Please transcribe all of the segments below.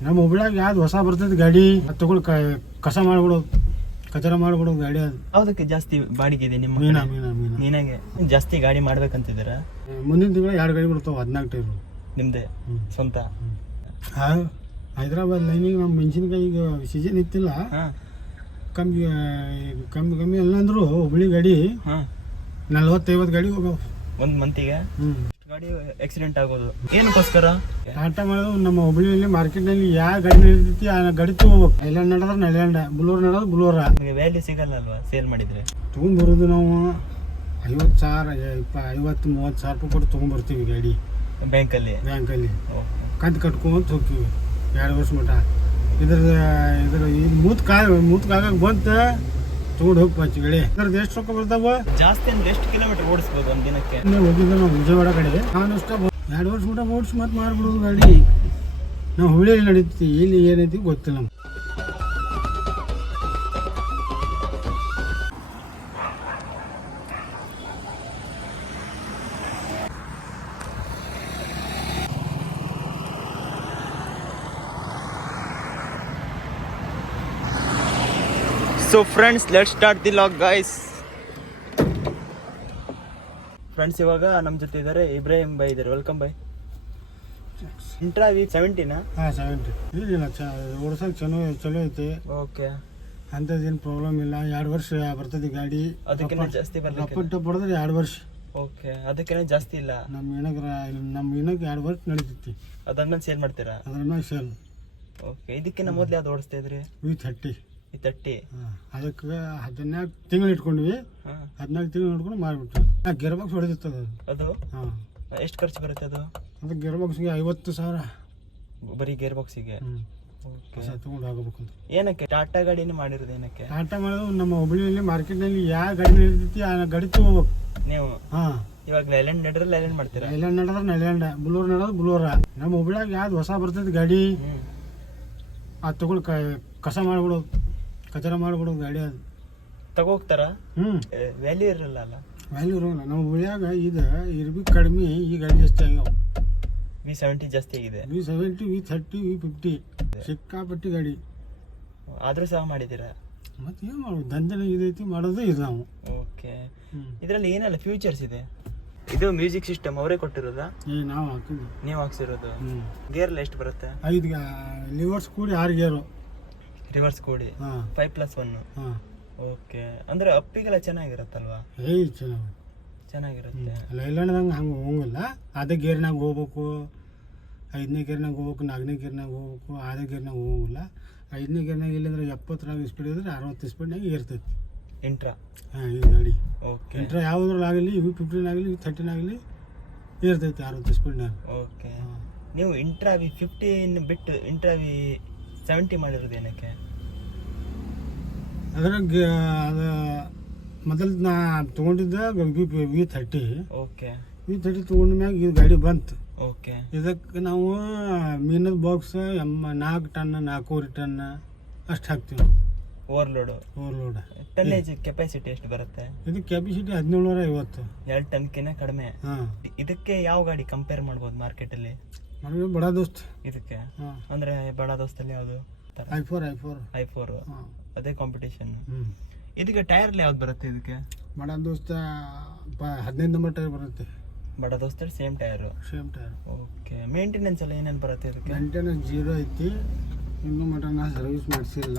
ನಮ್ಮ ಹುಬ್ಳ್ಯಾಗ ಯಾವ್ದು ಹೊಸ ಬರ್ತೈತಿ ಗಾಡಿ ಅದ್ ತಗೊಂಡು ಕ- ಕಸ ಮಾಡ್ಬಿಡೋದು ಕಚರ ಮಾಡ್ಬಿಡೋದು ಗಾಡಿ ಅದು. ಯಾವ್ದಕ್ಕೆ ಜಾಸ್ತಿ ಬಾಡಿಗೆ ಇದೆ ನಿಮ್ಮ ಮೀನಾ ಕಡೆ? ಮೀನಾ ಮೀನಾ. ನೀನಾಗೆ ಜಾಸ್ತಿ ಗಾಡಿ ಮಾಡ್ಬೇಕಂತಿದ್ದೀರಾ? ಮುಂದಿನ ತಿಂಗಳ ಎರಡು ಗಾಡಿ ಬಿಡ್ತಾವ ಹದಿನಾಲ್ಕು ಟೈರು. ನಿಮ್ದೆ? ಹ್ಮ್. ಸ್ವಂತ? ಹೈದ್ರಾಬಾದ್ ಲೈನಿಗೆ ನಮ್ಮ ಮೆಣಸಿನಕಾಯಿ ಈಗ ಸೀಸನ್ ಇತ್ತಿಲ್ಲ. ಹಾ. ಕಮ್ಮಿ ಕಮ್ಮಿ ಕಮ್ಮಿ ಅಲ್ಲ ಅಂದ್ರು ಹುಬ್ಳಿ ಗಾಡಿ ಹಾ. ನಲ್ವತ್ತೈವತ್ತು ಗಾಡಿ ಹೋಗವು ಒಂದು ಮಂತಿಗೆ ಹ್ಞೂ ಗಾಡಿ ಆಕ್ಸಿಡೆಂಟ್ ಆಗೋದು. ಏನಕ್ಕೋಸ್ಕರ? ಟಾಟಾ ಮಾಡೋದು ನಮ್ಮ ಹುಬ್ಳಿಯಲ್ಲಿ ಮಾರ್ಕೆಟ್ನಲ್ಲಿ ಯಾವ ಗಾಡಿ ನಡೀತೈತಿ ಆ ಗಾಡಿ ತಗೋಬೇಕು. ಐಲ್ಯಾಂಡ್ ನಡೆದ್ರೆ ನೈಲ್ಯಾಂಡ್ ಬುಲೂರ್ ನಡೆದ್ರೆ ಬುಲೂರ. ನಿಮಗೆ ವ್ಯಾಲ್ಯೂ ಸಿಗಲ್ಲ ಅಲ್ವಾ ಸೇಲ್ ಮಾಡಿದ್ರೆ ತೊಗೊಂಡ್ಬರೋದು ನಾವು ಐವತ್ತು ಸಾವಿರ ಇಪ್ಪ ಐವತ್ತು ಮೂವತ್ತು ಸಾವಿರ ರೂಪಾಯಿ ಕೊಟ್ಟು ತಗೊಂಡ್ಬರ್ತೀವಿ ಗಾಡಿ. ಬ್ಯಾಂಕಲ್ಲಿ? ಬ್ಯಾಂಕಲ್ಲಿ. ಕಂತು ಕಟ್ಕೊಂತ ಹೋಗ್ತೀವಿ. ಎರಡು ವರ್ಷ ಮಟ್ಟ ಇದ್ರ ಇದ್ರ ಇದು ಮೂತ್ ಕಾಯ ಮೂತ್ ಕಾಗ ಬಂತ ತೊಗೊಂಡು ಹೋಗಿ ಪಂಚ ಎಷ್ಟು ರೊಕ್ಕ ಬರ್ತಾವ? ಜಾಸ್ತಿ ಅಂದ್ರೆ ಎಷ್ಟು ಕಿಲೋಮೀಟರ್ ಓಡಿಸ್ಬೋದು ಒಂದ್ ದಿನಕ್ಕೆ? ನಾವು ಹೋಗಿದ್ದೆ ನಾವು ವಿಜಯವಾಡ ಕಡೆ ನಾನು ಅಷ್ಟ ಎರಡು ವರ್ಷ ಊಟ ಓಡಿಸಿ ಮತ್ತೆ ಮಾಡ್ಬಿಡೋದು ಗಾಡಿ. ನಾವು ಹುಳಿಯಲ್ಲಿ ನಡೀತೀವಿ. ಇಲ್ಲಿ ಏನೈತಿ ಗೊತ್ತಿಲ್ಲ ನಮ್ಗೆ. So friends let start the log guys friends ಇವಾಗ ನಮ್ಮ ಜೊತೆ ಇದ್ದಾರೆ ಇಬ್ರಾಹಿಂ ಬೈ ಇದ್ದಾರೆ. ವೆಲ್ಕಮ್ ಬೈ ಇಂಟ್ರಾ ವಿ ಸೆವೆಂಟಿನಾ ಹಾಂ ಸೆವೆಂಟಿ ಇಲ್ಲ ಚ ಓಡಿಸೋಕೆ ಚಲೋ ಚಲೋ ಐತಿ. ಓಕೆ ಅಂಥದ್ದೇನು ಪ್ರಾಬ್ಲಮ್ ಇಲ್ಲ. ಎರಡು ವರ್ಷ ಬರ್ತದೆ ಗಾಡಿ. ಅದಕ್ಕಿಂತ ಜಾಸ್ತಿ ಬರ್ಲಿಕ್ಕೆ ರಪ್ಪಟ್ಟ ಬಡಿದ್ರೆ ಎರಡು ವರ್ಷ. ಓಕೆ ಅದಕ್ಕೇನೆ ಜಾಸ್ತಿ ಇಲ್ಲ. ನಮ್ಮ ಏನಗ್ರ ನಮ್ಮ ಏನಕ್ಕೆ ಎರಡು ವರ್ಷ ನಡೀತೈತಿ. ಅದನ್ನ ಸೇಲ್ ಮಾಡ್ತೀರಾ? ಅದನ್ನ ಸೇಲ್ ಓಕೆ ಇದಕ್ಕಿಂತ ಮೊದ್ಲು ಯಾವ್ದು ಓಡಿಸ್ತಾ ಇದ್ರಿ? ವಿ ಥರ್ಟಿ ಈ ತಟ್ಟಿ ಅದಕ್ಕೆ ಹದಿನಾಲ್ಕು ತಿಂಗಳು ಇಟ್ಕೊಂಡ್ವಿ. ಹದಿನಾಲ್ಕು ತಿಂಗಳು ನೋಡ್ಕೊಂಡು ಮಾರಿಬಿಟ್ಟು ಗಿರ್ ಬಾಕ್ಸ್ ಹೊಡೆದಿತ್ತದ ಅದು. ಹಾಂ. ಎಷ್ಟು ಖರ್ಚು ಬರುತ್ತೆ ಅದು? ಅದು ಗಿರ್ ಬಾಕ್ಸ್ಗೆ ಐವತ್ತು ಸಾವಿರ. ಬರೀ ಗೇರ್ ಬಾಕ್ಸಿಗೆ ತೊಗೊಂಡು ಹೋಗ್ಬೇಕು ಏನಕ್ಕೆ? ಟಾಟಾ ಗಾಡಿನೇ ಮಾಡಿರೋದು ಏನಕ್ಕೆ? ಟಾಟಾ ಮಾಡೋದು ನಮ್ಮ ಹುಬ್ಳಿಯಲ್ಲಿ ಮಾರ್ಕೆಟ್ನಲ್ಲಿ ಯಾವ ಗಾಡಿ ನಡೀತೈತಿ ಆ ಗಾಡಿ ತಗೋಬೇಕು. ನೀವು? ಹಾಂ. ಇವಾಗ ಲೈಲ್ಯಾಂಡ್ ನಡೆದ್ರೆ ಲೈಲ್ಯಾಂಡ್ ಮಾಡ್ತೀರಾ? ಐಲ್ಯಾಂಡ್ ನಡೆದ್ರೆ ನೈಲ್ಯಾಂಡ್ ಬುಲೂರ್ ನಡೆದ್ರೆ ಬುಲೂರ ನಮ್ಮ ಹುಬ್ಳ್ಯಾಗ ಯಾವ್ದು ಹೊಸ ಬರ್ತೈತಿ ಗಾಡಿ ಅದು ತಗೊಂಡು ಕಸ ಮಾಡ್ಬಿಡೋದು. ಕಚರ ಮಾಡ್ಬಿಡೋದು ಗಾಡಿ ಅದು. ತಗೋಗ್ತಾರ? ಹ್ಞೂ ವ್ಯಾಲ್ಯೂ ಇರಲ್ಲ ಅಲ್ಲ? ವ್ಯಾಲ್ಯೂ ಇರೋಲ್ಲ. ನಮ್ಮ ಉಳಿಯಾಗ ಈಗ ಇರ್ಬಿ ಕಡಿಮೆ ಈ ಗಾಡಿ ಜಾಸ್ತಿ ಆಗ್ಯಾವ. ವಿ ಸೆವೆಂಟಿ ಜಾಸ್ತಿ ಆಗಿದೆ. V seventy V thirty V fifty ಸಿಕ್ಕಾಪಟ್ಟಿ ಗಾಡಿ. ಆದ್ರೂ ಸಹ ಮಾಡಿದ್ದೀರಾ? ಮತ್ತೆ ಏನು ಮಾಡೋದು ದಂಧೆನ ಇದೈತಿ ಮಾಡೋದು ಇದು ನಾವು. ಓಕೆ ಇದರಲ್ಲಿ ಏನೆಲ್ಲ ಫ್ಯೂಚರ್ಸ್ ಇದೆ? ಇದು ಮ್ಯೂಸಿಕ್ ಸಿಸ್ಟಮ್ ಅವರೇ ಕೊಟ್ಟಿರೋದಾ? ಏ ನಾವು ಹಾಕಿದ್ವಿ ನೀವು ಹಾಕ್ಸಿರೋದು? ಗೇರ್ ಎಲ್ಲ ಎಷ್ಟು ಬರುತ್ತೆ? ಐದು ಲಿವರ್ಸ್ ಕೂಡಿ ಆರು ಗೇರು. ರಿವರ್ಸ್ ಕೋಡಿ ಫೈವ್ ಪ್ಲಸ್ ಒನ್ ಹಾಂ. ಓಕೆ ಅಂದ್ರೆ ಅಪ್ಪಿಗೆಲ್ಲ ಚೆನ್ನಾಗಿರುತ್ತಲ್ವಾ? ಏಯ್ ಚೆನ್ನಾಗಿ. ಚೆನ್ನಾಗಿರುತ್ತೆ. ಲೈಲ್ಯಾಂಡ್ದಂಗೆ ಹಂಗೆ ಹೋಗಂಗಿಲ್ಲ ಅದೇ ಗೇರ್ನಾಗ ಹೋಗ್ಬೇಕು. ಐದನೇ ಗೇರ್ನಾಗ ಹೋಗ್ಬೇಕು ನಾಲ್ಕನೇ ಗೇರ್ನಾಗ ಹೋಗ್ಬೇಕು ಆರನೇ ಗೇರ್ನಾಗ ಹೋಗಲ್ಲ. ಐದನೇ ಗೇರ್ನಾಗ ಇಲ್ಲಂದ್ರೆ ಎಪ್ಪತ್ತರಾಗ ಸ್ಪೀಡ್ ಇದ್ರೆ ಅರವತ್ತು ಸ್ಪೀಡ್ನಾಗ ಇರ್ತೈತಿ ಇಂಟ್ರಾ ಹಾಂ ಈ ಗಾಡಿ. ಓಕೆ ಇಂಟ್ರಾ ಯಾವುದ್ರಲ್ಲಾಗಲಿ ಯು ಫಿಫ್ಟೀನ್ ಆಗಲಿ ಯು ಥರ್ಟೀನ್ ಆಗಲಿ ಇರ್ತೈತಿ ಅರವತ್ತು ಸ್ಪೀಡ್ನಾಗ ಓಕೆ ನೀವು ಇಂಟ್ರಾ ವಿ ಫಿಫ್ಟೀನ್ ಬಿಟ್ಟು ಇಂಟ್ರಾ ವಿ ಸೆವೆಂಟಿ ಮಾಡಿರೋದು ಏನಕ್ಕೆ? ಅದ್ರಾಗ ಅದು ಮೊದಲು ನಾ ತೊಗೊಂಡಿದ್ದ V V thirty okay V thirty ತೊಗೊಂಡ ಮ್ಯಾಗ ಈ ಗಾಡಿ ಬಂತು. ಓಕೆ ಇದಕ್ಕೆ ನಾವು ಮೀನದ ಬಾಕ್ಸ್ ಎಮ್ಮ ನಾಲ್ಕು ಟನ್ ನಾಲ್ಕೂವರೆ ಟನ್ ಅಷ್ಟು ಹಾಕ್ತೀವಿ ಓವರ್ಲೋಡು ಓವರ್ಲೋಡ್ ಟನ್ನೇಜ್ ಕೆಪಾಸಿಟಿ ಎಷ್ಟು ಬರುತ್ತೆ? ಇದು ಕೆಪಾಸಿಟಿ ಹದಿನೇಳುನೂರ ಐವತ್ತು. ಎರಡು ಟನ್ಕಿನ ಕಡಿಮೆ. ಹಾಂ. ಇದಕ್ಕೆ ಯಾವ ಗಾಡಿ ಕಂಪೇರ್ ಮಾಡ್ಬೋದು ಮಾರ್ಕೆಟಲ್ಲಿ ನಮಗೆ ಬಡ ದೋಸ್ತ್. ಇದಕ್ಕೆ? ಅಂದ್ರೆ ಬಡ ದೋಸ್ತಲ್ಲಿ ಯಾವುದು? I four I four I four ಅದೇ ಕಾಂಪಿಟೇಷನ್ ಇದಕ್ಕೆ ಅಲ್ಲಿ ಯಾವ್ದು ಬರುತ್ತೆ ಇದಕ್ಕೆ? ಬಡ ದೋಸ್ತ ಹದಿನೈದು ನಂಬರ್ ಟೈರ್ ಬರುತ್ತೆ. ಬಡ ದೋಸ್ತಲ್ಲಿ same tyre same tyre okay maintenance ಎಲ್ಲ ಏನೇನು ಬರುತ್ತೆ ಇದಕ್ಕೆ? ಮೇಂಟೆನೆನ್ಸ್ ಜೀರೋ ಐತಿ. ಇನ್ನೂ ಮಟ ಸರ್ವಿಸ್ ಮಾಡಿಸಿಲ್ಲ.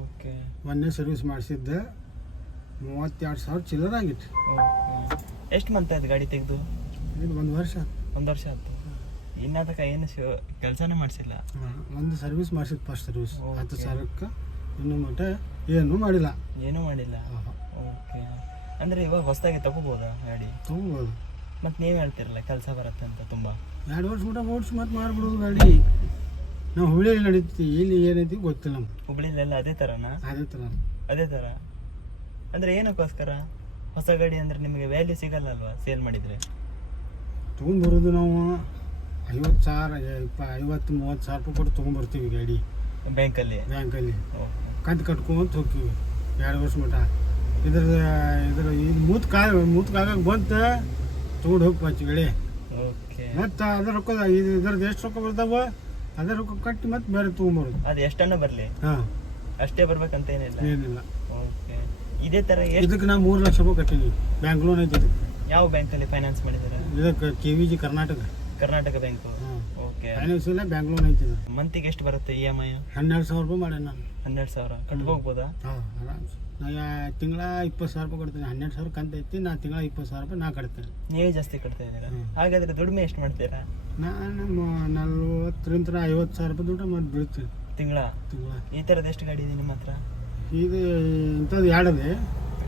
ಓಕೆ ಮೊನ್ನೆ ಸರ್ವಿಸ್ ಮಾಡಿಸಿದ್ದೆ. ಮೂವತ್ತೆರಡು ಸಾವಿರ ಚಿಲ್ಲರ್ ಆಗಿತ್ತು. ಎಷ್ಟು ಮಂತ್ ಆಯ್ತು ಗಾಡಿ ತೆಗೆದು? ಇದು ಒಂದು ವರ್ಷ ಒಂದು ವರ್ಷ ಆಯ್ತು. ಇನ್ನ ಏನು ಶೋ ಕೆಲಸನೇ ಮಾಡಿಸಿಲ್ಲ. ಒಂದು ಸರ್ವಿಸ್ ಮಾಡಿಸಿದ್ದು ಫಸ್ಟ್ ಸರ್ವಿಸ್. ಹತ್ತು ಸಾವಿರಕ್ಕೆ ಇನ್ನೂ ಮಟ್ಟ ಏನೂ ಮಾಡಿಲ್ಲ. ಏನೂ ಮಾಡಿಲ್ಲ. ಓಕೆ ಅಂದರೆ ಇವಾಗ ಹೊಸದಾಗಿ ತಗೋಬೋದಾ ಗಾಡಿ? ತಗೋಬೋದು. ಮತ್ತು ನೀವು ಹೇಳ್ತಿರಲ್ಲ ಕೆಲಸ ಬರುತ್ತೆ ಅಂತ ತುಂಬ. ಎರಡು ವರ್ಷ ಮಟ್ಟ ಓಡಿಸಿ ಮತ್ತೆ ಮಾರ್ಬಿಡೋದು ಗಾಡಿ. ನಾವು ಹುಬ್ಳಿಯಲ್ಲಿ ನಡೀತೀವಿ ಇಲ್ಲಿ ಏನೈತಿ ಗೊತ್ತಿಲ್ಲ ನಮ್ಗೆ. ಹುಬ್ಳಿಲೆಲ್ಲ ಅದೇ ಥರನಾ ಅದೇ ಥರ ಅದೇ ಥರ ಅಂದರೆ ಏನಕ್ಕೋಸ್ಕರ? ಹೊಸ ಗಾಡಿ ಅಂದ್ರೆ ನಿಮಗೆ ವ್ಯಾಲ್ಯೂ ಸಿಗಲ್ಲ ಅಲ್ವಾ ಸೇಲ್ ಮಾಡಿದ್ರೆ? ತೊಗೊಂಡ್ಬರೋದು ನಾವು. ಐವತ್ತು ಸಾವಿರ ಇಪ್ಪ ಐವತ್ತು ಮೂವತ್ತು ಸಾವಿರ ರೂಪಾಯಿ ಕೊಟ್ಟು ತೊಗೊಂಬರ್ತೀವಿ ಗಾಡಿ. ಬ್ಯಾಂಕಲ್ಲಿ? ಬ್ಯಾಂಕಲ್ಲಿ. ಕಂತು ಕಟ್ಕೊಂತ ಹೋಗ್ತೀವಿ. ಎರಡು ವರ್ಷ ಮಟ. ಇದ್ರ ಇದ್ರ ಇದು ಮೂತ್ ಕಾಲ ಮೂತ್ ಕಾಗ ಬಂತ ತೊಗೊಂಡು ಹೋಗಿ ಪಂಚ ಗಾಡಿ. ಓಕೆ. ಮತ್ತು ಅದ್ರ ರೊಕ್ಕ ಇದು ಇದ್ರದ್ದು ಎಷ್ಟು ರೊಕ್ಕ ಬರ್ತಾವ ಅದೇ ರೊಕ್ಕ ಕಟ್ಟಿ ಮತ್ತೆ ಬೇರೆ ತೊಗೊಂಬರೋದು. ಅದು ಎಷ್ಟನ್ನ ಬರಲಿ? ಹಾಂ. ಅಷ್ಟೇ ಬರ್ಬೇಕಂತ ಏನಿಲ್ಲ? ಏನಿಲ್ಲ. ಓಕೆ. ಇದೇ ತರ ಎಷ್ಟು ಇದಕ್ಕೆ ನಾವು ಮೂರು ಲಕ್ಷ ರೂಪಾಯಿ ಕಟ್ಟಿದ್ವಿ. ಬ್ಯಾಂಕ್ ಲೋನ್ ಐತಿ ಯಾವ ಬ್ಯಾಂಕಲ್ಲಿ ಫೈನಾನ್ಸ್ ಮಾಡಿದ್ದಾರೆ? ಇದಕ್ಕೆ K V G Karnataka. Karnataka bank okay finance ಇಲ್ಲ ಲೋನ್ ಐತಿ ಮಂತಿಗೆ ಎಷ್ಟು ಬರುತ್ತೆ ಇ ಎಂ ಐ ಹನ್ನೆರಡು ಸಾವಿರ ರೂಪಾಯಿ ಮಾಡ್ಯಾನ ನಾನು. ಹನ್ನೆರಡು ಸಾವಿರ. ಕಟ್ಕೋಗ್ಬೋದಾ ಹಾಂ ಆರಾಮ್ ನಾ ತಿಂಗಳ ಇಪ್ಪತ್ತು ಸಾವಿರ ರೂಪಾಯಿ ಕೊಡ್ತೀನಿ ಹನ್ನೆರಡು ಸಾವಿರ ಕಂತ ಐತಿ ನಾ ತಿಂಗಳ ಇಪ್ಪತ್ತು ಸಾವಿರ ರೂಪಾಯಿ ನಾ ಕಟ್ತೇನೆ. ನೀವೇ ಜಾಸ್ತಿ ಕಟ್ತಾ ಇದ್ದೀರಾ? ಹಾಗಾದ್ರೆ ದುಡಿಮೆ ಎಷ್ಟು ಮಾಡ್ತೀರಾ? ನಾನು ನಲ್ವತ್ತರಿಂದ ಐವತ್ತು ಸಾವಿರ ರೂಪಾಯಿ ದುಡ್ಡು ಮಾಡಿ ಬೀಳ್ತೀನಿ. ತಿಂಗಳ? ತಿಂಗಳ. ಈ ಥರದ್ದು ಎಷ್ಟು ಗಾಡಿ ಇದೆ ನಿಮ್ಮ ಹತ್ರ? ಇದು ಇಂಥದ್ದು ಎರಡದೆ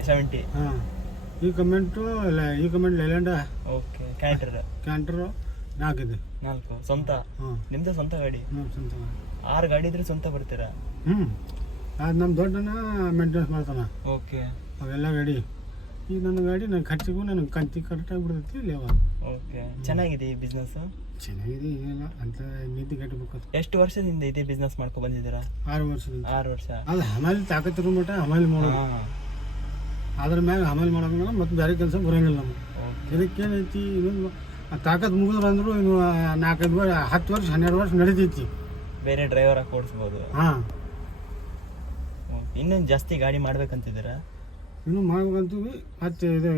ಸೆವೆಂಟಿ ಹಾಂ. ಈ ಕಮೆಂಟು ಇಲ್ಲ ಈ Comet Leyland okay Canter Canter ನಾಲ್ಕಿದೆ. ನಾಲ್ಕು. ಸ್ವಂತ? ಹಾಂ ನಿಮ್ದು ಸ್ವಂತ ಗಾಡಿ? ನಮ್ಮ ಸ್ವಂತ ಆರು ಗಾಡಿ ಇದ್ರೆ ಸ್ವಂತ ಬರ್ತೀರಾ? ಹ್ಞೂ ಅದು ನಮ್ಮ ದೊಡ್ಡನ ಮೇಂಟೆನೆನ್ಸ್ ಮಾಡ್ತಾನೆ. ಓಕೆ. ಅವೆಲ್ಲ ಗಾಡಿ ಈಗ ನನ್ನ ಗಾಡಿ ನನ್ನ ಖರ್ಚಿಗೂ ನನಗೆ ಕಂತಿ ಕರೆಕ್ಟಾಗಿ ಬಿಡ್ತೈತಿ ಲೇವ ಓಕೆ. ಚೆನ್ನಾಗಿದೆ ಈ ಬಿಸ್ನೆಸ್ ಚೆನ್ನಾಗಿದೆ ಏನಿಲ್ಲ. ಅಂತ ನಿದ್ದೆ ಕಟ್ಟಬೇಕು ಎಷ್ಟು ವರ್ಷದಿಂದ ಇದೇ ಬಿಸ್ನೆಸ್ ಮಾಡ್ಕೊ ಬಂದಿದ್ದೀರಾ? ಆರು ವರ್ಷದಿಂದ. ಆರು ವರ್ಷ. ಅಲ್ಲ ಹಮಾಲಿ ತಾಕತ್ತಿರೋ ಮಟ್ಟ ಹಮಾಲಿ ಮಾಡೋದು. ಹಾಂ. ಅದ್ರ ಮ್ಯಾಗ ಹಮಾಲಿ ಮಾಡೋಂಗಿಲ್ಲ ಮತ್ತು ಬೇರೆ ಕೆಲಸ ಬರೋಂಗಿಲ್ಲ ನಮ್ಗೆ. ಇದಕ್ಕೇನೈತಿ ಇನ್ನೊಂದು ತಾಕತ್ ಮುಗಿದ್ರು ಅಂದ್ರು ಇನ್ನು ನಾಲ್ಕೈದು ವರ್ಷ ಹತ್ತು ವರ್ಷ ಹನ್ನೆರಡು ವರ್ಷ ನಡೀತೈತಿ. ಬೇರೆ ಡ್ರೈವರ್ ಆಗಿ ಓಡಿಸ್ಬೋದು. ಹಾಂ. ಇನ್ನೊಂದು ಜಾಸ್ತಿ ಗಾಡಿ ಮಾಡ್ಬೇಕಂತಿದ್ದೀರ? ಇನ್ನು ಮಾಡ್ಬೇಕಂತೀವಿ ಮತ್ತೆ ಇದು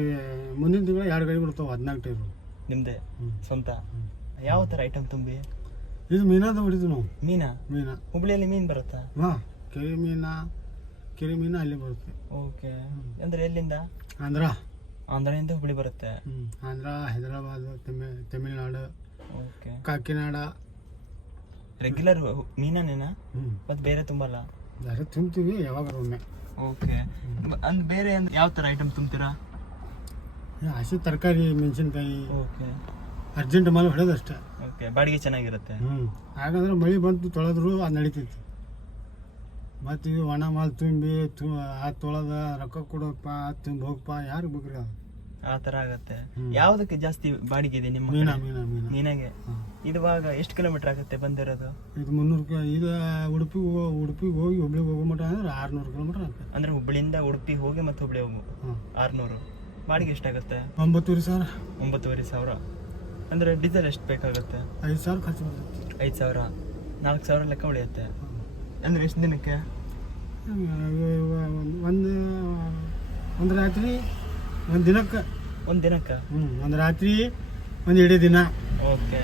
ಮುಂದಿನ ತಿಂಗಳು ಎರಡು ಗಾಡಿ ಬಿಡ್ತಾವೆ ಹದಿನಾಲ್ಕು ಟೈರು. ನಿಮ್ಮದೇ. ಸ್ವಂತ? ಯಾವ ಥರ ಐಟಮ್ ತುಂಬಿ? ಇದು ಮೀನಾದ ಬಿಡಿದ್ವಿ ನಾವು. ಮೀನಾ? ಮೀನಾ. ಹುಬ್ಳಿಯಲ್ಲಿ ಮೀನು ಬರುತ್ತಾ? ಹಾಂ ಕೆರೆ ಮೀನಾ ಕೆರೆ ಮೀನಾ ಅಲ್ಲಿ ಬರುತ್ತೆ. ಓಕೆ. ಅಂದ್ರೆ ಎಲ್ಲಿಂದ? ಆಂಧ್ರ. ಆಂಧ್ರದಿಂದ ಹುಬ್ಳಿ ಬರುತ್ತೆ. ಆಂಧ್ರ ಹೈದರಾಬಾದ್ ತಮಿ ತಮಿಳ್ನಾಡು ಓಕೆ. ಕಾಕಿನಾಡ. ರೆಗ್ಯುಲರ್ ಮೀನನೇನಾ? ಮತ್ತೆ ಬೇರೆ ತುಂಬಲ್ಲ? ಬೇರೆ ತಿಂತೀವಿ ಯಾವಾಗ ಒಮ್ಮೆ. ಓಕೆ. ಅಂದ್ ಬೇರೆ ಯಾವ ಥರ ಐಟಮ್ ತುಂಬ್ತೀರಾ? ಹಸಿ ತರಕಾರಿ ಮೆಣಸಿನ್ಕಾಯಿ. ಓಕೆ. ಅರ್ಜೆಂಟ್ ಮಾಲ್ ಹೊಡೆದಷ್ಟೇ ಓಕೆ ಬಾಡಿಗೆ ಚೆನ್ನಾಗಿರುತ್ತೆ. ಹ್ಞೂ ಹಾಗಾದ್ರೆ ಮಳೆ ಬಂತು ತೊಳೆದ್ರು ಅದು ನಡೀತೈತಿ. ಮತ್ತು ಇವು ಒಣ ಮಾಲ್ ತುಂಬಿ ತು ಆ ತೊಳೆದ ರೊಕ್ಕ ಕೊಡಪ್ಪ ತುಂಬ ಹೋಗಪ್ಪ ಯಾರಿಗೆ ಬೇಕ್ರಿ ಅದು? ಆ ಥರ ಆಗುತ್ತೆ. ಯಾವುದಕ್ಕೆ ಜಾಸ್ತಿ ಬಾಡಿಗೆ ಇದೆ ನಿಮ್ಮ ಮೀನಾ? ಮೀನಾ ಮೀನಾ. ಮೀನಾಗೆ. ಇದುವಾಗ ಎಷ್ಟು ಕಿಲೋಮೀಟರ್ ಆಗುತ್ತೆ ಬಂದಿರೋದು? ಇದು ಮುನ್ನೂರು ಕಿಲೋ ಇದು ಉಡುಪಿಗೆ ಹೋ ಉಡುಪಿಗೆ ಹೋಗಿ ಹುಬ್ಳಿಗೆ ಹೋಗೋ ಮಟ್ಟ ಅಂದ್ರೆ ಆರುನೂರು ಕಿಲೋಮೀಟ್ರ್ ಆಗ್ತದೆ ಅಂದ್ರೆ ಹುಬ್ಳಿಯಿಂದ ಉಡುಪಿ ಹೋಗಿ ಮತ್ತೆ ಹುಬ್ಳಿ ಹೋಗು. ಹಾಂ. ಆರ್ನೂರು. ಬಾಡಿಗೆ ಎಷ್ಟಾಗುತ್ತೆ? ಒಂಬತ್ತೂವರೆ ಸಾವಿರ. ಒಂಬತ್ತುವರೆ ಸಾವಿರ. ಅಂದ್ರೆ ಡೀಸೆಲ್ ಎಷ್ಟು ಬೇಕಾಗುತ್ತೆ? ಐದು ಸಾವಿರ ಖರ್ಚು ಬರ್ತೈತಿ. ಐದು ಸಾವಿರ. ನಾಲ್ಕು ಸಾವಿರ ಲೆಕ್ಕ ಉಳಿಯುತ್ತೆ. ಅಂದ್ರೆ ಎಷ್ಟು ದಿನಕ್ಕೆ? ಒಂದು ಒಂದು ರಾತ್ರಿ ಒಂದು ದಿನಕ್ಕೆ. ಒಂದು ದಿನಕ್ಕೆ? ಹ್ಞೂ ಒಂದು ರಾತ್ರಿ ಒಂದು ಇಡೀ ದಿನ. ಓಕೆ.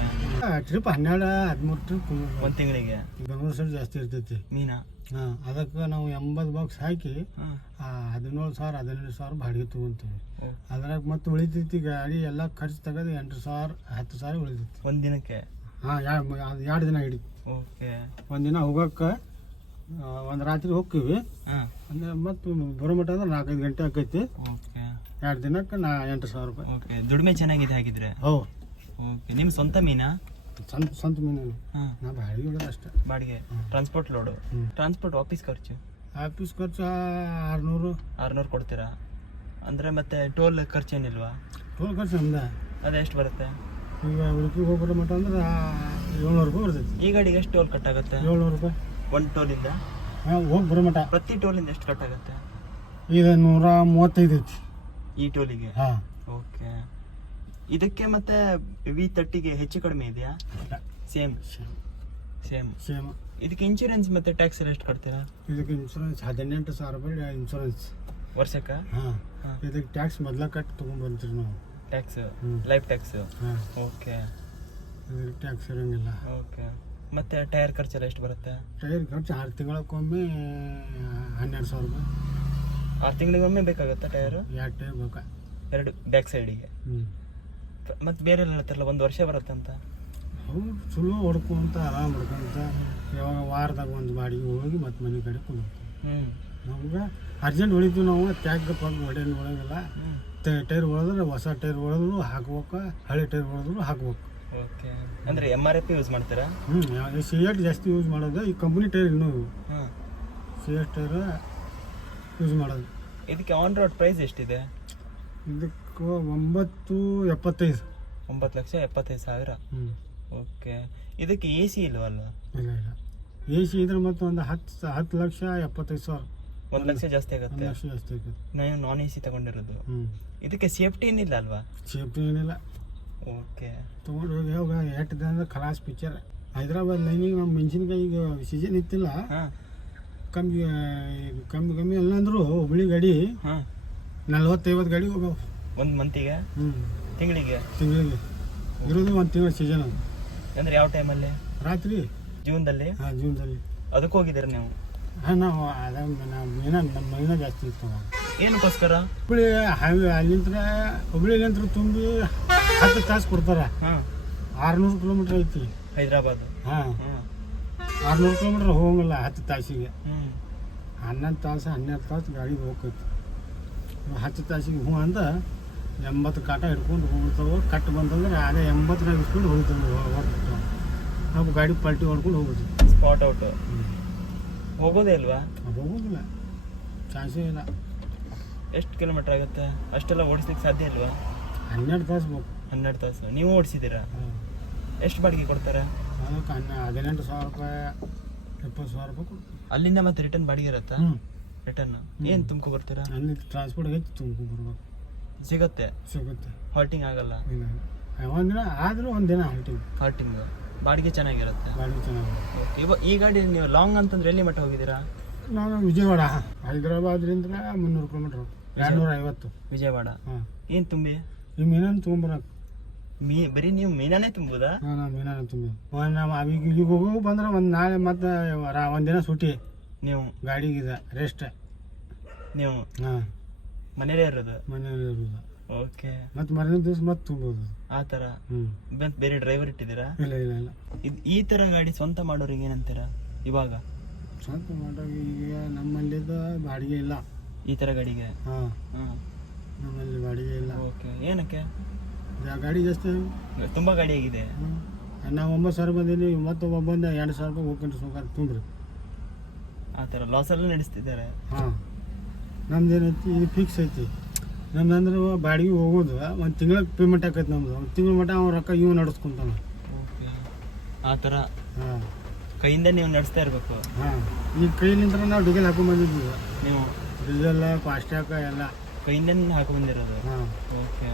ಟ್ರಿಪ್ ಹನ್ನೆರಡು ಹದಿಮೂರು ಟ್ರಿಪ್ ಒಂದು ತಿಂಗಳಿಗೆ? ಬೆಂಗಳೂರು ಸೈಡ್ ಜಾಸ್ತಿ ಇರ್ತೈತಿ. ಮೀನಾ? ಹಾಂ ಅದಕ್ಕೆ ನಾವು ಎಂಬತ್ತು ಬಾಕ್ಸ್ ಹಾಕಿ ಹದಿನೇಳು ಸಾವಿರ ಹದಿನೆಂಟು ಸಾವಿರ ಬಾಡಿಗೆ ತೊಗೊತೀವಿ. ಅದ್ರಾಗ ಮತ್ತೆ ಉಳಿತೈತಿ ಗಾಡಿ ಎಲ್ಲ ಖರ್ಚು ತೆಗೆದು ಎಂಟು ಸಾವಿರ ಹತ್ತು ಸಾವಿರ ಉಳಿತೈತಿ. ಒಂದು ದಿನಕ್ಕೆ? ಹಾಂ ಎರಡು ದಿನ ಹಿಡಿತು ಓಕೆ. ಒಂದು ದಿನ ಹೋಗಕ್ಕೆ ಒಂದು ರಾತ್ರಿ ಹೋಗ್ತೀವಿ. ಹಾಂ. ಅಂದ್ರೆ ಮತ್ತೆ ಬರೋ ಮಟ್ಟ ಅಂದ್ರೆ ನಾಲ್ಕೈದು ಗಂಟೆ ಆಕೈತಿ. ಓಕೆ. ಎರಡು ದಿನಕ್ಕೆ ನಾ ಎಂಟು ಸಾವಿರ ರೂಪಾಯಿ. ಓಕೆ. ದುಡಿಮೆ ಚೆನ್ನಾಗಿದೆ ಹಾಗಿದ್ರೆ? ಹೋ. ಓಕೆ. ನಿಮ್ಮ ಸ್ವಂತ ಮೀನಾ? ಸ್ವಂತ ಸ್ವಂತ ಮೀನು ಹಾಂ. ನಾ ಬಾಡಿಗೆ ಹೊಡೋದು ಅಷ್ಟೇ. ಬಾಡಿಗೆ. ಟ್ರಾನ್ಸ್ಪೋರ್ಟ್ ಲೋಡು ಟ್ರಾನ್ಸ್ಪೋರ್ಟ್ ಆಫೀಸ್ ಖರ್ಚು? ಆಫೀಸ್ ಖರ್ಚು ಆರುನೂರು. ಆರುನೂರು ಕೊಡ್ತೀರಾ? ಅಂದರೆ ಮತ್ತೆ ಟೋಲ್ ಖರ್ಚು ಏನಿಲ್ವಾ ಟೋಲ್ ಖರ್ಚು ಅಂದ ಅದು ಎಷ್ಟು ಬರುತ್ತೆ? ಈಗ ಉಡುಪಿಗೆ ಹೋಗೋ ಮಟ್ಟ ಅಂದ್ರೆ ಏಳ್ನೂರು ರೂಪಾಯಿ ಬರ್ತೈತಿ. ಈ ಗಾಡಿಗೆ ಎಷ್ಟು ಟೋಲ್ ಕಟ್ಟಾಗುತ್ತೆ ಏಳ್ನೂರು ರೂಪಾಯಿ. ಒಂದು ಟೋಲಿಂದ ಹೋಗಿ ಬರೋ ಮಟ್ಟ ಪ್ರತಿ ಟೋಲಿಂದ ಎಷ್ಟು ಕಟ್ ಆಗುತ್ತೆ? ಇದು ನೂರ ಮೂವತ್ತೈದು ಐತಿ ಈ ಟೋಲಿಗೆ ಹಾಂ. ಓಕೆ ಇದಕ್ಕೆ ಮತ್ತೆ ವಿ ತರ್ಟಿಗೆ ಹೆಚ್ಚು ಕಡಿಮೆ ಇದೆಯಾ? ಸೇಮ್ ಸೇಮ್ ಸೇಮ್ ಇದಕ್ಕೆ ಇನ್ಶೂರೆನ್ಸ್ ಮತ್ತೆ ಟ್ಯಾಕ್ಸ್ ಎಲ್ಲ ಎಷ್ಟು ಕಟ್ತೀರಾ? ಇದಕ್ಕೆ ಇನ್ಶೂರೆನ್ಸ್ ಹದಿನೆಂಟು ಸಾವಿರ ರೂಪಾಯಿ ಇನ್ಶೂರೆನ್ಸ್ ವರ್ಷಕ್ಕೆ? ಹಾಂ. ಇದಕ್ಕೆ ಟ್ಯಾಕ್ಸ್ ಮೊದ್ಲ ಕಟ್ಟಿ ತೊಗೊಂಡ್ಬರ್ತೀವಿ ನಾವು. ಟ್ಯಾಕ್ಸ್ ಲೈಫ್ ಟ್ಯಾಕ್ಸ್ ಹಾಂ. ಓಕೆ ಇದಕ್ಕೆ ಟ್ಯಾಕ್ಸ್ ಇರೋಂಗಿಲ್ಲ. ಓಕೆ ಮತ್ತೆ ಟೈರ್ ಖರ್ಚೆಲ್ಲ ಎಷ್ಟು ಬರುತ್ತೆ? ಟೈರ್ ಖರ್ಚು ಆರು ತಿಂಗಳಕ್ಕೊಮ್ಮೆ ಹನ್ನೆರಡು ಸಾವಿರ ರೂಪಾಯಿ. ಆರು ತಿಂಗಳಿಗೊಮ್ಮೆ ಬೇಕಾಗುತ್ತಾ ಟೈರು? ಎರಡು ಟೈರ್ ಬೇಕ? ಎರಡು ಬ್ಯಾಕ್ ಸೈಡಿಗೆ. ಹ್ಞೂ ಮತ್ತೆ ಬೇರೆ ಎಲ್ಲ ಹೇಳ್ತಾರಲ್ಲ ಒಂದು ವರ್ಷ ಬರುತ್ತೆ ಅಂತ? ಅವ್ರು ಚಲೋ ಹೊಡ್ಕೊಂತ ಆರಾಮ್ ಹೊಡ್ಕೊಂತ ಯಾವಾಗ ವಾರದಾಗ ಒಂದು ಬಾಡಿಗೆ ಹೋಗಿ ಮತ್ತೆ ಮನೆ ಕಡೆ ಕುಂದಿರ್ತೀವಿ ಹ್ಞೂ ನಮ್ಗೆ ಅರ್ಜೆಂಟ್ ಹೊಡಿತೀವಿ ನಾವು ತ್ಯಾಗ ಪಗ್ ಹೊಡೆಯಲ್ಲ ಒಳಗೆಲ್ಲ ಟೈರ್ ಹೊಡೆದ್ರೆ ಹೊಸ ಟೈರ್ ಹೊಡೆದ್ರು ಹಾಕ್ಬೇಕು ಹಳೆ ಟೈರ್ ಹೊಡೆದ್ರು ಹಾಕ್ಬೇಕು. ಓಕೆ ಅಂದರೆ ಎಂ ಆರ್ ಎಫ್ ಯೂಸ್ ಮಾಡ್ತೀರಾ? ಹ್ಞೂ ಸಿ ಎಟ್ ಜಾಸ್ತಿ ಯೂಸ್ ಮಾಡೋದು. ಈ ಕಂಪ್ನಿ ಟೈರ್ ಇನ್ನೂ ಹಾಂ. ಸಿ ಎಟ್ ಟೈರ್ ಯೂಸ್ ಮಾಡೋದು. ಇದಕ್ಕೆ ಆನ್ ರೋಡ್ ಪ್ರೈಸ್ ಎಷ್ಟಿದೆ? ಇದಕ್ಕೆ ಒಂಬತ್ತು ಎಪ್ಪತ್ತೈದು. ಒಂಬತ್ತು ಲಕ್ಷ ಎಪ್ಪತ್ತೈದು ಸಾವಿರ. ಹ್ಞೂ ಓಕೆ ಇದಕ್ಕೆ ಎ ಸಿ ಇಲ್ವಲ್ಲ ಇಲ್ಲ ಇಲ್ಲ. ಎ ಸಿ ಇದ್ರೆ ಮತ್ತೆ ಒಂದು ಹತ್ತು ಹತ್ತು ಲಕ್ಷ ಎಪ್ಪತ್ತೈದು ಸಾವಿರ. ಒಂದು ಲಕ್ಷ ಜಾಸ್ತಿ ಆಗುತ್ತೆ? ಲಕ್ಷ ಜಾಸ್ತಿ ಆಗುತ್ತೆ. ನಾನು ನಾನ್ ಎ ಸಿ ತಗೊಂಡಿರೋದು. ಹ್ಞೂ ಇದಕ್ಕೆ ಸೇಫ್ಟಿ ಏನಿಲ್ಲ ಅಲ್ವಾ? ಸೇಫ್ಟಿ ಏನಿಲ್ಲ. ಓಕೆ. ತೊಗೊಂಡು ಹೋಗಿ ಹೋಗ ಎಟ್ಟಿದೆ ಅಂದ್ರೆ ಖಲಾಸ್ ಪಿಕ್ಚರ್ ಹೈದ್ರಾಬಾದ್ ಲೈನಿಗೆ ನಮ್ಮ ಮೆಣಸಿನ್ಕಾಯಿಗೆ ಸೀಸನ್ ಇತ್ತಿಲ್ಲ. ಹಾಂ. ಕಮ್ಮಿ ಕಮ್ಮಿ ಕಮ್ಮಿ ಎಲ್ಲ ಅಂದ್ರು ಹುಬ್ಳಿ ಗಾಡಿ ಹಾಂ. ನಲ್ವತ್ತೈವತ್ತು ಗಾಡಿ ಹೋಗವು ಒಂದು ಮಂತಿಗೆ ಹ್ಞೂ ತಿಂಗಳಿಗೆ? ತಿಂಗಳಿಗೆ. ಇರೋದು ಒಂದು ತಿಂಗಳ ಸೀಸನ್ ಅದು ಅಂದ್ರೆ ಯಾವ ಟೈಮಲ್ಲಿ ರಾತ್ರಿ. ಜೂನ್ದಲ್ಲಿ? ಹಾಂ ಜೂನ್ದಲ್ಲಿ. ಅದಕ್ಕೆ ಹೋಗಿದ್ದೀರಿ ನೀವು? ಹಾಂ ನಾವು ಅದ ನಾವು ಮೀನ ನಮ್ಮ ಮೈನ ಜಾಸ್ತಿ ಇತ್ತು. ಏನಕ್ಕೋಸ್ಕರ? ಹುಬ್ಳಿ ಹೈವೇ ಅಲ್ಲಿಂದ ಹುಬ್ಳಿಲಿಂತ್ರ ತುಂಬಿ ಹತ್ತು ತಾಸು ಕೊಡ್ತಾರ. ಆರ್ನೂರು ಕಿಲೋಮೀಟರ್ ಐತಿ ಹೈದರಾಬಾದ್. ಹಾಂ. ಹಾಂ. ಕಿಲೋಮೀಟರ್ ಕಿಲೋಮೀಟ್ರ್ ಹೋಗಂಗಿಲ್ಲ ಹತ್ತು ತಾಸಿಗೆ. ಹನ್ನೊಂದು ತಾಸು ಹನ್ನೆರಡು ತಾಸು ಗಾಡಿ ಹೋಗ್ತೈತಿ. ಹತ್ತು ತಾಸಿಗೆ ಹ್ಞೂ ಅಂದ ಎಂಬತ್ತು ಕಾಟ ಹಿಡ್ಕೊಂಡು ಹೋಗ್ಬಿಡ್ತಾವೆ. ಕಟ್ ಬಂತಂದ್ರೆ ಅದೇ ಎಂಬತ್ತರಾಗ ಇಸ್ಕೊಂಡು ಹೋಗ್ತಾವೆ ಹೊರ್ಬಿಡ್ತಾವೆ ನಾವು ಗಾಡಿ ಪಲ್ಟಿ ಹೊಡ್ಕೊಂಡು ಹೋಗ್ಬಿಡ್ತೀವಿ. ಸ್ಪಾಟ್ ಔಟ್ ಹೋಗೋದೇ ಅಲ್ವಾ ಹೋಗೋದಿಲ್ಲ. ಚಾನ್ಸೇ ಇಲ್ಲ. ಎಷ್ಟು ಕಿಲೋಮೀಟರ್ ಆಗುತ್ತೆ? ಅಷ್ಟೆಲ್ಲ ಓಡಿಸ್ಲಿಕ್ಕೆ ಸಾಧ್ಯ ಇಲ್ವಾ? ಹನ್ನೆರಡು ತಾಸು ಬೇಕು. ಹನ್ನೆರಡು ತಾಸು. ನೀವು ಓಡಿಸಿದ್ದೀರಾ? ಎಷ್ಟು ಬಾಡಿಗೆ ಕೊಡ್ತಾರೆ? ಅದಕ್ಕೆ ಹನ್ನ ಹದಿನೆಂಟು ಸಾವಿರ ರೂಪಾಯಿ ಇಪ್ಪತ್ತು ಸಾವಿರ ರೂಪಾಯಿ ಕೊಡ್ತೀವಿ ಅಲ್ಲಿಂದ ಮತ್ತೆ ರಿಟರ್ನ್ ಬಾಡಿಗೆ ಇರುತ್ತಾ? ಹ್ಞೂ ರಿಟರ್ನ್ ಏನು ತುಂಬ್ಕೊ ಬರ್ತೀರಾ? ಅಲ್ಲಿ ಟ್ರಾನ್ಸ್ಪೋರ್ಟ್ ಹೆಚ್ಚು ತುಂಬ್ಕೊಂಡು ಬರ್ಬೇಕು. ಸಿಗುತ್ತೆ? ಸಿಗುತ್ತೆ. ಹಾಲ್ಟಿಂಗ್ ಆಗಲ್ಲ? ಇಲ್ಲ ಒಂದಿನ ಆದರೂ ಒಂದಿನ ಹಾಲ್ಟಿಂಗ್ ಹಾಲ್ಟಿಂಗ್ ಬಾಡಿಗೆ ಚೆನ್ನಾಗಿರುತ್ತೆ? ಬಾಡಿಗೆ ಚೆನ್ನಾಗಿ ಓಕೆ ಇವ ಈ ಗಾಡಿ ನೀವು ಲಾಂಗ್ ಅಂತಂದ್ರೆ ಎಲ್ಲಿ ಮಟ್ಟ ಹೋಗಿದ್ದೀರಾ? ನಾನು ವಿಜಯವಾಡ. ಹೈದರಾಬಾದ್ರಿಂದ ಮುನ್ನೂರು ಕಿಲೋಮೀಟ್ರ್ ಎರಡುನೂರ ಐವತ್ತು ವಿಜಯವಾಡ. ಹಾಂ. ಏನು ತುಂಬಿ? ನಿಮ್ಮ ಏನೇನು ತೊಗೊಂಬರಕ್ಕೆ ಮೀ ಬರೀ ನೀವು ಮೀನಾನೇ ತುಂಬುದಾ? ಹಾಂ ನಾನು ಮೀನನ್ನು ತುಂಬಿ ಒಂದು ನಾವು ಈಗ ಈಗ ಹೋಗೋ ಬಂದ್ರೆ ಒಂದು ನಾಳೆ ಮತ್ತೆ ರಾ ಒಂದಿನ ಸುಟಿ. ನೀವು ಗಾಡಿಗಿದೆ ರೆಸ್ಟ್ ನೀವು ಹಾಂ. ಮನೇಲೇ ಇರೋದು? ಮನೇಲಿ ಇರೋದು. ಓಕೆ. ಮತ್ತು ಮರನೇ ದಿವಸ ಮತ್ತೆ ತುಂಬೋದು. ಆ ಥರ? ಹ್ಞೂ ಮತ್ತೆ ಬೇರೆ ಡ್ರೈವರ್ ಇಟ್ಟಿದ್ದೀರಾ? ಇಲ್ಲ ಇಲ್ಲ ಇಲ್ಲ. ಇದ್ ಈ ಥರ ಗಾಡಿ ಸ್ವಂತ ಮಾಡೋರಿಗೆ ಏನಂತೀರ ಇವಾಗ? ಸ್ವಂತ ಮಾಡೋರಿಗೆ ಈಗ ನಮ್ಮಲ್ಲಿದ್ದ ಬಾಡಿಗೆ ಇಲ್ಲ. ಈ ಥರ ಗಾಡಿಗೆ? ಹಾಂ. ಹಾಂ. ನಮ್ಮಲ್ಲಿ ಬಾಡಿಗೆ ಇಲ್ಲ. ಓಕೆ. ಏನಕ್ಕೆ? ಯಾ- ಗಾಡಿ ಜಾಸ್ತಿ ತುಂಬ ಗಾಡಿ ಆಗಿದೆ. ಹ್ಮ್. ನಾವು ಒಂಬತ್ತು ಸಾವಿರ ಬಂದೀನಿ ಮತ್ತೆ ಒಬ್ಬ ಬಂದ ಎರಡು ಸಾವಿರ ರೂಪಾಯಿ ಹೋಗ್ಕೊಂಡು ಸುಮಾರು ತುಂಬ್ರಿ ಆ ಥರ ಲಾಸಲ್ಲಿ ನಡೆಸ್ತಿದ್ದಾರೆ. ಹಾಂ. ನಮ್ದು ಏನೈತಿ ಇದು ಫಿಕ್ಸ್ ಐತಿ. ನಮ್ದು ಅಂದ್ರೆ ಬಾಡಿಗೆ ಹೋಗೋದು ಒಂದು ತಿಂಗಳಿಗೆ ಪೇಮೆಂಟ್ ಆಕೈತಿ ನಮ್ದು. ಒಂದು ತಿಂಗಳ ಮಟ್ಟ ಅವ್ನು ರೊಕ್ಕ ಇವ್ ನಡೆಸ್ಕೊಂತಾನ. ಓಕೆ ಆ ಥರ. ಹಾಂ. ಕೈಯಿಂದ ನೀವು ನಡೆಸ್ತಾ ಇರಬೇಕು. ಹಾಂ. ಈ ಕೈಲಿಂದ ನಾವು ಡೀಸೆಲ್ ಹಾಕೊಂಡ್ ಬಂದಿದ್ವಿ ನೀವು ಡೀಸೆಲ್ಲ ಫಾಸ್ಟ್ಯಾಗ ಎಲ್ಲ. ಕೈಯಿಂದ ಹಾಕೊಂಡ್ಬಂದಿರೋದು ಹಾಂ. ಓಕೆ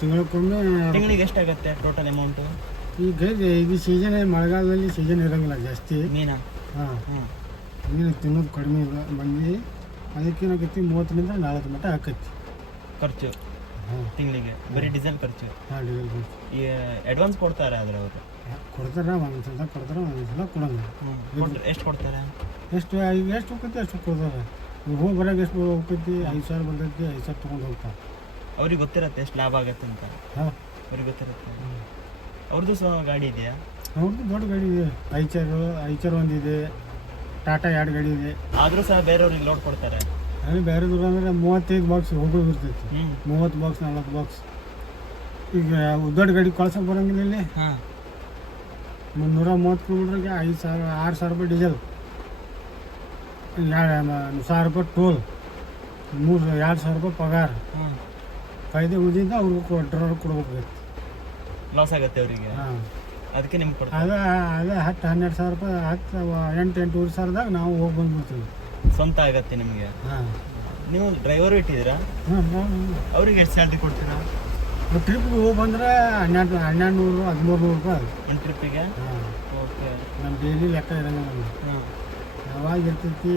ತಿಂಗಳಿಗೆ ಎಷ್ಟಾಗತ್ತೆ ಟೋಟಲ್ ಅಮೌಂಟು ಈಗ ಇದು ಸೀಸನ್ ಮಳೆಗಾಲದಲ್ಲಿ ಸೀಸನ್ ಇರಂಗಿಲ್ಲ ಜಾಸ್ತಿ. ಮೀನಾ? ಹಾಂ. ಹಾಂ. ಮೀನು ತಿನ್ನೋದು ಕಡಿಮೆ ಇಲ್ಲ ಮಂದಿ ಅದಕ್ಕೇನಾಗೈತಿ ಮೂವತ್ತರಿಂದ ನಲ್ವತ್ತು ಮಟ್ಟ ಆಕೈತಿ ಖರ್ಚು. ತಿಂಗಳಿಗೆ. ಬರೀ ಡೀಸೆಲ್ ಖರ್ಚು. ಹಾಂ ಡೀಸೆಲ್ ಖರ್ಚು. ಈ ಅಡ್ವಾನ್ಸ್ ಕೊಡ್ತಾರೆ ಆದರೆ ಅವರು? ಕೊಡ್ತಾರೆ ಒಂದೊಂದ್ಸಲ ಸಲ ಕೊಡ್ತಾರ ಒಂದು ಸಲ ಕೊಡಂಗಿಲ್ಲ ಎಷ್ಟು ಕೊಡ್ತಾರೆ? ಎಷ್ಟು ಎಷ್ಟು ಹೋಗ್ತೈತಿ ಅಷ್ಟು ಕೊಡ್ತಾರೆ. ಹೋಗಿ ಬರೋಕೆ ಎಷ್ಟು ಹೋಗ್ತೈತಿ ಐದು ಸಾವಿರ ಬರ್ತೈತಿ ಐದು ಸಾವಿರ ತೊಗೊಂಡು ಹೋಗ್ತಾರೆ. ಅವ್ರಿಗೆ ಗೊತ್ತಿರತ್ತೆ ಎಷ್ಟು ಲಾಭ ಆಗತ್ತೆ ಅಂತ. ಹಾಂ. ಅವ್ರಿಗೆ ಗೊತ್ತಿರತ್ತೆ. ಅವ್ರದ್ದು ಸಹ ಗಾಡಿ ಇದೆಯಾ? ಅವ್ರದ್ದು ದೊಡ್ಡ ಗಾಡಿ ಇದೆ. ಐಚರು ಐಚರ್ ಒಂದಿದೆ. ಟಾಟಾ ಎರಡು ಗಾಡಿ ಇದೆ. ಆದರೂ ಸಹ ಬೇರೆಯವ್ರಿಗೆ ಲೋಡ್ ಕೊಡ್ತಾರೆ. ಅಲ್ಲಿ ಬೇರೆ ದೂರ ಅಂದರೆ ಮೂವತ್ತೈದು ಬಾಕ್ಸ್ ಹೋಗೋದು ಇರ್ತೈತಿ. ಮೂವತ್ತು ಬಾಕ್ಸ್ ನಲ್ವತ್ತು ಬಾಕ್ಸ್ ಈಗ ದೊಡ್ಡ ಗಾಡಿ ಕಳ್ಸೋಕೆ ಬರೋಂಗಿಲ್ಲ ಇಲ್ಲಿ. ಹಾಂ. ಮುನ್ನೂರ ಮೂವತ್ತು ಕಿಲೋಮೀಟ್ರಿಗೆ ಐದು ಸಾವಿರ ಆರು ಸಾವಿರ ರೂಪಾಯಿ ಡೀಸೆಲ್ ಎರಡು ಸಾವಿರ ರೂಪಾಯಿ ಟೋಲ್ ಮೂರು ಎರಡು ಸಾವಿರ ರೂಪಾಯಿ ಪಗಾರ. ಕಾಯ್ದೆ ಉಳಿದಿಂದ ಅವ್ರಿಗೆ ಡ್ರೈವರ್ ಕೊಡ್ಬೇಕು. ಲಾಸ್ ಆಗತ್ತೆ ಅವರಿಗೆ. ಹಾಂ. ಅದಕ್ಕೆ ನಿಮ್ಗೆ ಕೊಡ್ತಾರೆ. ಅದ ಅದೇ ಹತ್ತು ಹನ್ನೆರಡು ಸಾವಿರ ರೂಪಾಯಿ ಹತ್ತು ಎಂಟು ಎಂಟೂವರೆ ಸಾವಿರದಾಗ ನಾವು ಹೋಗಿ ಬಂದ್ಬಿಡ್ತೀವಿ. ಸ್ವಂತ ಆಗತ್ತೆ ನಿಮಗೆ. ಹಾಂ. ನೀವು ಡ್ರೈವರ್ ಇಟ್ಟಿದ್ದೀರಾ? ಹಾಂ ಅವ್ರಿಗೆ ಎಷ್ಟು ಸ್ಯಾಲ್ರಿ ಕೊಡ್ತೀರಾ? ಟ್ರಿಪ್ಗೆ ಹೋಗಿ ಬಂದ್ರೆ ಹನ್ನೆರಡು ಹನ್ನೆರಡು ನೂರು ಹದಿಮೂರು ನೂರು ರೂಪಾಯಿ ಒಂದು ಟ್ರಿಪ್ಪಿಗೆ ಹಾಂ. ಓಕೆ. ನಮ್ಮ ಡೈಲಿ ಲೆಕ್ಕ ಇರೋಂಗಿಲ್ಲ ನಮಗೆ. ಹಾಂ. ಯಾವಾಗ ಇರ್ತೈತಿ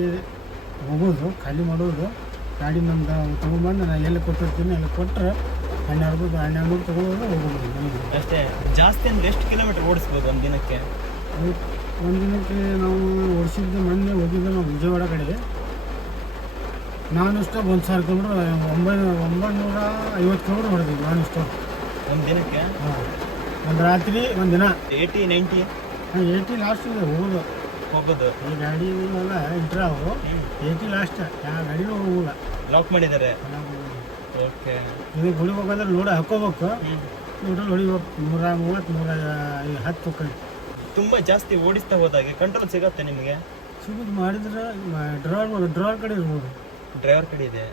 ಹೋಗೋದು ಖಾಲಿ ಮಾಡೋದು. ಗಾಡಿ ನಮ್ದು ತೊಗೊಂಡ್ಬಂದು ನಾನು ಎಲ್ಲಿ ಕೊಟ್ಟಿರ್ತೀನಿ ಅಲ್ಲಿ ಕೊಟ್ಟರೆ ಹನ್ನೆರಡು ರೂಪಾಯಿ ಹನ್ನೆರಡು ನೂರು ತೊಗೊಂಡು ಹೋಗ್ಬೋದು ಮನೆಗೆ ಅಷ್ಟೇ ಜಾಸ್ತಿ ಅಂದ್ರೆ ಎಷ್ಟು ಕಿಲೋಮೀಟರ್ ಓಡಿಸ್ಬೋದು ಒಂದು ದಿನಕ್ಕೆ? ಒಂದು ದಿನಕ್ಕೆ ನಾವು ಓಡಿಸಿದ್ದು ಮೊನ್ನೆ ಹೋಗಿದ್ದು ನಾವು ವಿಜಯವಾಡ ಕಡೆಗೆ ನಾನು ಸ್ಟಾಪ್ ಒಂದು ಸಾವಿರ ಕಿಲೋಮೀಟ್ರ್ ಒಂಬೈನೂರ ಒಂಬೈನೂರ ಐವತ್ತು ಕಿಲೋಮೀಟ್ರ್ ಹೊಡೆದಿದ್ದು ನಾನು ಸ್ಟಾಪ್ ಒಂದು ದಿನಕ್ಕೆ? ಹಾಂ. ಒಂದು ರಾತ್ರಿ ಒಂದು ದಿನ. Eighty ninety? ಏಯ್ಟಿ ಲಾಸ್ಟ್ ಹೋಗೋದು. ಹೋಗೋದು ಈ ಗಾಡಿ ಎಲ್ಲ ಇಂಟ್ರಾವು ಏಟಿ ಲಾಸ್ಟ್ ಯಾವ ಗಾಡಿನೂ ಹೋಗಲ್ಲ ಲಾಕ್ ಮಾಡಿದ್ದಾರೆ. ಓಕೆ ಇದು ಹೊಡಿಬೇಕಂದ್ರೆ ಲೋಡ್ ಹಾಕೋಬೇಕು ಲೋಡಲ್ಲಿ ಹೊಡಿಬೇಕು. ನೂರ ಮೂವತ್ತು ನೂರ ಹತ್ತು ತುಂಬ ಜಾಸ್ತಿ ಓಡಿಸ್ತಾ ಹೋದಾಗೆ ಕಂಟ್ರೋಲ್ ಸಿಗತ್ತೆ ನಿಮಗೆ? ಸಿಗೋದು ಮಾಡಿದ್ರೆ ಡ್ರೈವರ್ ಡ್ರೈವರ್ ಕಡೆ ಇರ್ಬೋದು. ಡ್ರೈವರ್ ಕಡೆ ಇದೆ.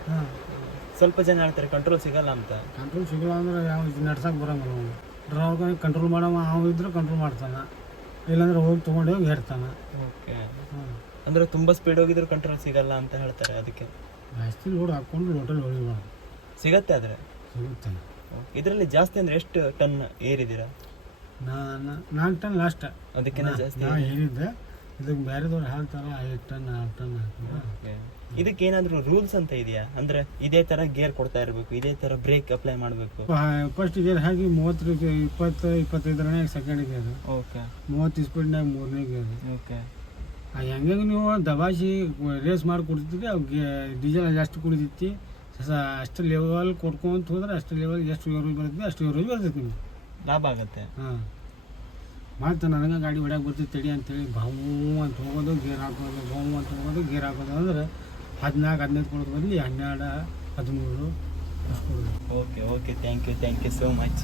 ಸ್ವಲ್ಪ ಜನ ಹೇಳ್ತಾರೆ ಕಂಟ್ರೋಲ್ ಸಿಗಲ್ಲ ಅಂತ. ಕಂಟ್ರೋಲ್ ಸಿಗಲ್ಲ ಅಂದ್ರೆ ಯಾವ ನಡ್ಸಕ್ಕೆ ಬರೋಂಗಿಲ್ಲ ಅವನು ಡ್ರೈವರ್ ಕಂಟ್ರೋಲ್ ಮಾಡೋ ಅವ ಇದ್ರೆ ಕಂಟ್ರೋಲ್ ಮಾಡ್ತಾನೆ. ಇಲ್ಲಾಂದ್ರೆ ಹೋಗಿ ತೊಗೊಂಡು ಹೋಗಿ ಹೇಳ್ತಾನೆ. ಓಕೆ. ಅಂದ್ರೆ ತುಂಬ ಸ್ಪೀಡ್ ಹೋಗಿದ್ರು ಕಂಟ್ರೋಲ್ ಸಿಗಲ್ಲ ಅಂತ ಹೇಳ್ತಾರೆ ಅದಕ್ಕೆ. ಜಾಸ್ತಿ ಲೋಡ್ ಹಾಕ್ಕೊಂಡು ಲೋಟಲ್ಲಿ ಹೊಡಿಬಾರ್ದು ಸಿಗತ್ತೆ ಆದರೆ? ಸಿಗುತ್ತೆ. ಇದರಲ್ಲಿ ಜಾಸ್ತಿ ಅಂದ್ರೆ ಎಷ್ಟು ಟನ್ ಏರಿದ್ದೀರಾ? ನಾನು ನಾಲ್ಕು ಟನ್ ಲಾಸ್ಟ್ ಅದಕ್ಕಿಂತ ಜಾಸ್ತಿ ಏರಿದ್ದೆ. ಹೇಳಿದ್ದೆ ಇದಕ್ಕೆ ಬೇರೆದವ್ರು ಹಾಕ್ತಾರ? ಐದು ಟನ್ ಆರು ಟನ್ ಹಾಕ್ತಾರೆ? ಇದಕ್ಕೆ ಏನಾದ್ರು ರೂಲ್ಸ್ ಅಂತ ಇದೆಯಾ? ಅಂದ್ರೆ ಇದೇ ತರ ಗೇರ್ ಕೊಡ್ತಾ ಇರಬೇಕು ಇದೇ ತರ ಬ್ರೇಕ್ ಅಪ್ಲೈ ಮಾಡಬೇಕು. ಫಸ್ಟ್ ಗೇರ್ ಹಾಕಿ ಮೂವತ್ತು ಇಪ್ಪತ್ತು ಇಪ್ಪತ್ತೈದರನೇ ಸೆಕೆಂಡ್ ಗೇರ್ ಓಕೆ ಮೂವತ್ತು ಸ್ಪೀಡ್ನಾಗ ಮೂರನೇ ಗೇರ್ ಓಕೆ ಹೆಂಗೆ ನೀವು ದಬಾಸಿ ರೇಸ್ ಮಾಡಿ ಕೊಡ್ತಿದ್ರಿ ಡೀಸೆಲ್ ಎಷ್ಟು ಕುಡಿತೈತಿ ಸಸ ಅಷ್ಟು ಲೆವೆಲ್ ಕೊಡ್ಕೊಂತ ಹೋದ್ರೆ ಅಷ್ಟು ಲೆವೆಲ್ ಎಷ್ಟು ಇವ್ರಿಗೆ ಬರ್ತೈತಿ ಅಷ್ಟು ಇವ್ರಿಗೆ ಬರ್ತೈತಿ ನಿಮ್ಗೆ. ಲಾಭ ಆಗುತ್ತೆ. ಹಾಂ. ಮತ್ತು ನನಗೆ ಗಾಡಿ ಹೊಡ್ಯಾಕೆ ಬರ್ತೈತೆ ತಡಿ ಅಂತೇಳಿ ಭಾವು ಅಂತ ಹೋಗೋದು ಗೇರ್ ಹಾಕೋದು ಭಾವು ಅಂತ ಹೋಗೋದು ಗೇರ್ ಹಾಕೋದು ಅಂದ್ರೆ ಹದಿನಾಲ್ಕು ಹದಿನೈದು ಕೊಡೋದು ಬದಲಿ ಹನ್ನೆರಡು ಹದಿಮೂರು okay okay thank you thank you so much